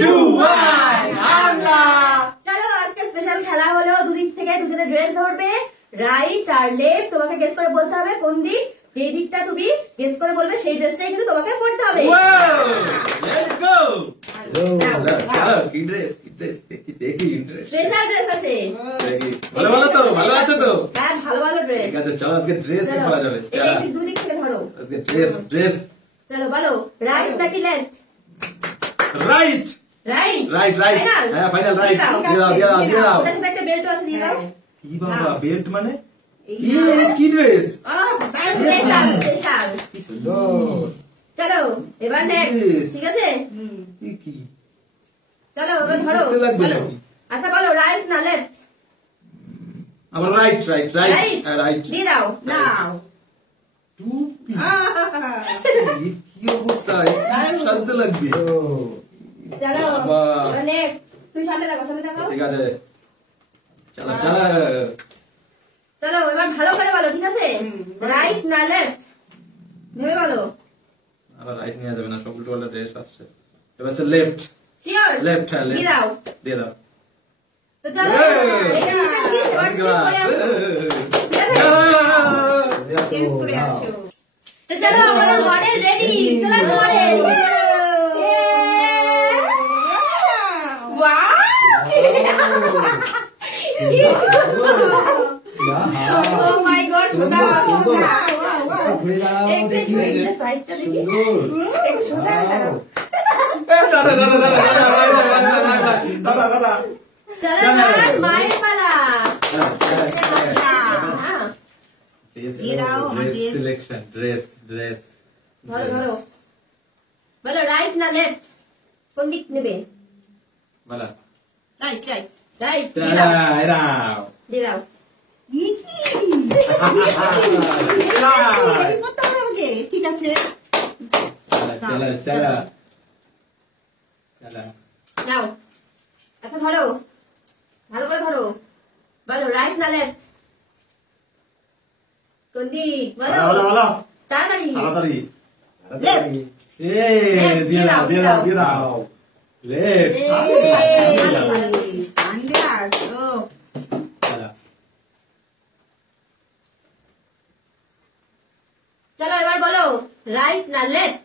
2 1 আল্লাহ। চলো আজকে স্পেশাল খেলা হলো, দুদিক থেকে দুজনে ড্রেস ধরবে, রাইট আর লেফট। তোমাকে গেস করে বলতে হবে কোন দিক, যে দিকটা তুমি গেস করে বলবে সেই ড্রেসটাই কিন্তু তোমাকে পড়তে হবে। Let's go. চলো কি ড্রেস দেখি ইন্টারেস্ট স্পেশাল ড্রেস আছে। ভালো ভালো তো, ভালো আছো তো? হ্যাঁ ভালো ভালো ড্রেস। ঠিক আছে চলো আজকে ড্রেস খেলা যাবে। এই দুদিক থেকে ধরো আজকে ড্রেস। চলো বলো রাইট নাকি লেফট? রাইট রাইট হ্যাঁ ফাইনাল রাইট। দিয়ে দাও ওটার সাথে একটা বেল্ট আছে, দিয়ে দাও। কি বাবা বেল্ট মানে কি ড্রেস? স্পেশাল। চলো এবার নেক্সট, ঠিক আছে? কি চলো এবার ধরো। চলো আচ্ছা বলো রাইট না লেফট? আমার রাইট দিয়ে দাও। নাও টুপি কি অবস্থা, সাজতে লাগবে। চলো বাবা। নেক্সট, তুমি সামনে দেখো ঠিক আছে চলো চলো এবার ভালো করে বলো, ঠিক আছে? রাইট না লেফট ভেবে বলো। আবার রাইট নিয়ে যাবে না, সব উল্টো পাল্টা ড্রেস আসছে। এবার হচ্ছে লেফট। শিওর? লেফট হ্যাঁ দিয়ে দাও। দিয়ে দাও। তো চলো এবার ঠিক করে আসো। চেঞ্জ করে আসো। তো চলো আমাদের মডেল রেডি, চলো মডেল। ওয়াও ও মাই গড, সোজা একটু সাইডটা দেখি, একটু সোজা দাঁড়াও। চলো এবার মায়ের পালা। ড্রেস ধরো বলো রাইট না লেফট, কোন দিক নেবে? বলা রাইট রাইট। দিয়ে দাও। ঠিক আছে নাও। আচ্ছা ধরো, ভালো করে ধরো, বলো রাইট না লেফট, কোন দিক বলো তাড়াতাড়ি। চলো এবার বলো রাইট না লেফট,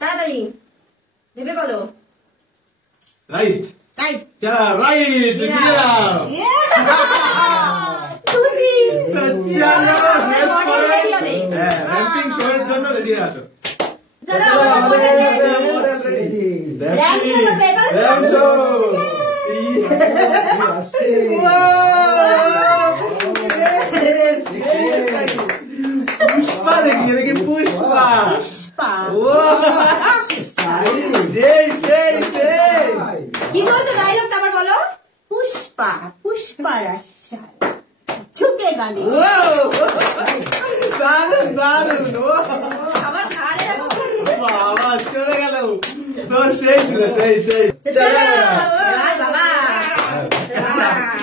তাড়াতাড়ি ভেবে বলো। রাইট তুমি জন্য রেডি আসো। চলো মডেল রেডি, র্যাম্প শো করবে পুষ্পা দেখি পুষ্পা। কি বলতো ডায়লগটা আবার বলো। পুষ্পা ঝুঁকে গানে আমার ঘাড়ে বাবা চলে গেল তো, সেই ছিল সেই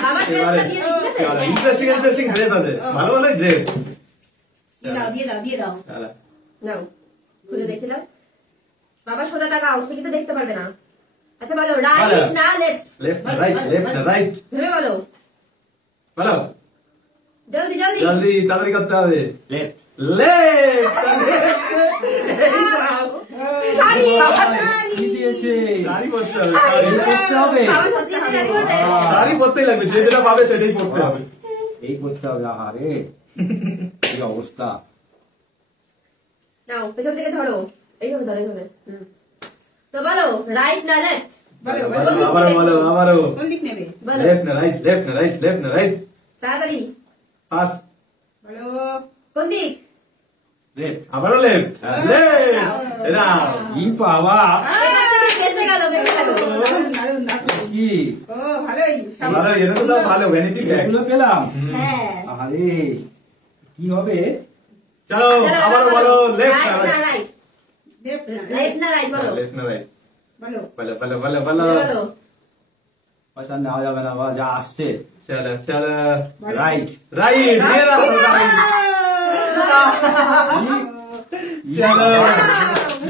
বাবা ড্রেসটা দিয়ে দিই, ঠিক আছে? ইন্টারেস্টিং ড্রেস আছে, ভালো ভালো ড্রেস। দিয়ে দাও নাও খুলে দেখে দাও। বাবা সোজা তাকাও, তুমি তো দেখতে পারবে না। আচ্ছা বলো রাইট না লেফট? লেফট না রাইট ভেবে বলো, বলো জলদি তাড়াতাড়ি করতে হবে। লেফট শাড়ি পরতে হবে, শাড়ি পরতেই লাগবে, যে যেটা পাবে সেটাই পরতে হবে। এই করতে হবে। আরে কি অবস্থা। নাও পেছন থেকে ধরো, এইভাবে ধরো। তো বলো রাইট না লেফট? আবারও কোন দিক নেবে? বলো লেফট না রাইট তাড়াতাড়ি ফাস্ট। বলো কোন দিক? লেফট, আবারও লেফট এরা কি পাওয়া বেঁচে গেল দারুণ কি ও ভালোই ভালো, এটা তো ভালো ভ্যানিটি ব্যাগ এগুলো পেলাম। হ্যাঁ আরে কি হবে। চলো আবারও বলো লেফট রাইট না রাইট? লেফট না রাইট বলো। লেফট না রাইট বলো বলো পয়সা নেওয়া যাবে না, যা আসছে। চলো রাইট রাইট চলো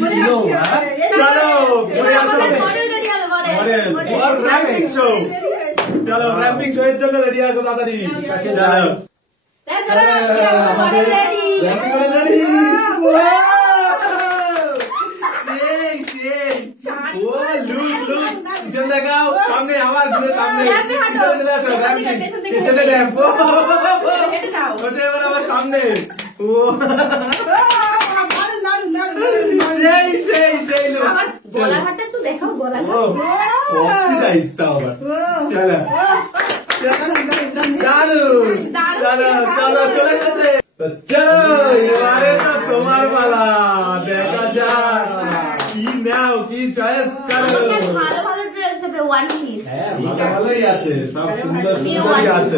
বলে আসো। চলো रैपिंग शो चलो रैपिंग शो এর জন্য রেডি আছো তাড়াতাড়ি চলো আমাদের রেডি रैपिंग করে রেডি वो लूज लूज पिछले लगाओ सामने हमारे दिले सामने पिछले रैप छोटे बड़ा हमारे सामने वो সেই লো গলাঘাটটা তো দেখাও গলাঘাট অক্সিডাইজ দাও চলো চলো চলো চলো চলে গেছে তো চলো এবারে তো তোমার পালা দেখা যাক কি নাও কি চয়েস করো ভালো ভালো ড্রেস দেবে ওয়ান পিস হ্যাঁ ভালো ভালোই আছে সব সুন্দর সুন্দরই আছে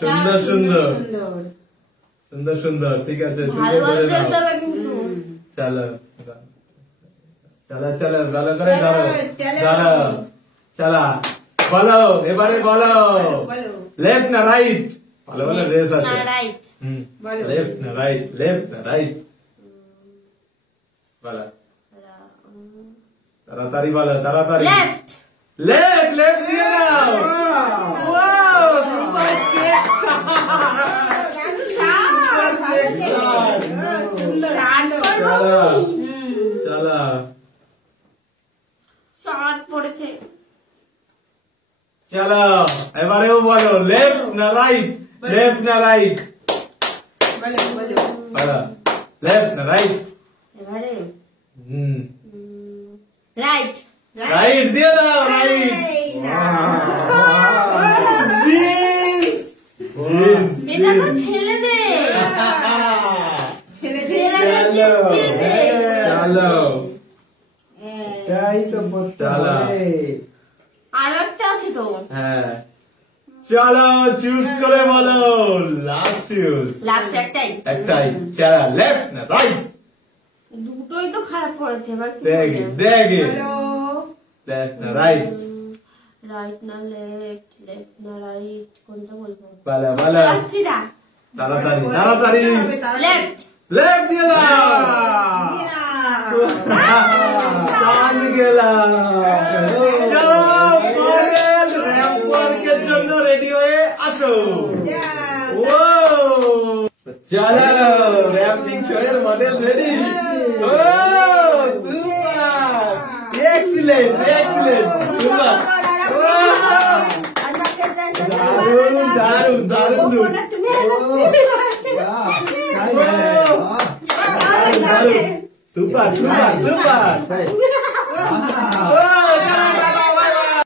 সুন্দর সুন্দর সুন্দর সুন্দর ঠিক আছে ভালো ভালো ড্রেস দেবে কিন্তু চলো চলো চলো ভালো করে ধরো চলো চলা বলো এবারে বলো লেফট না রাইট ভালো ভালো রেস আছে রাইট লেফট না রাইট বলো তাড়াতাড়ি বলো তাড়াতাড়ি লেফট লেফট দিয়ে দাও ওয়াও সুপার চেক চলো চলো শর্ট পড়েছে চলো এবারেও বলো লেফট না রাইট বলো লেফট না রাইট এবারে রাইট রাইট দিয়ে দাও রাইট জিন্স এটা তো ছেলেদের চলো এটাই তো বলতে হবে। আরো একটা আছে তো হ্যাঁ চলো চুজ করে বলো লাস্ট লাস্ট একটাই একটাই চলো লেফট না রাইট দুটোই তো খারাপ পড়েছে এবার কি দেখ লেফট না রাইট রাইট না লেফট লেফট না রাইট কোনটা বলবো বলো পাচ্ছি না তাড়াতাড়ি লেফট লেফট দিয়ে দাও টান গেলাম চলো পরের র্যাম্পারের জন্য রেডি হয়ে আসো ও চলো র্যাপিং শো এর মডেল রেডি ও সুপার এক্সিলেন্ট সুপার দারুন সুপার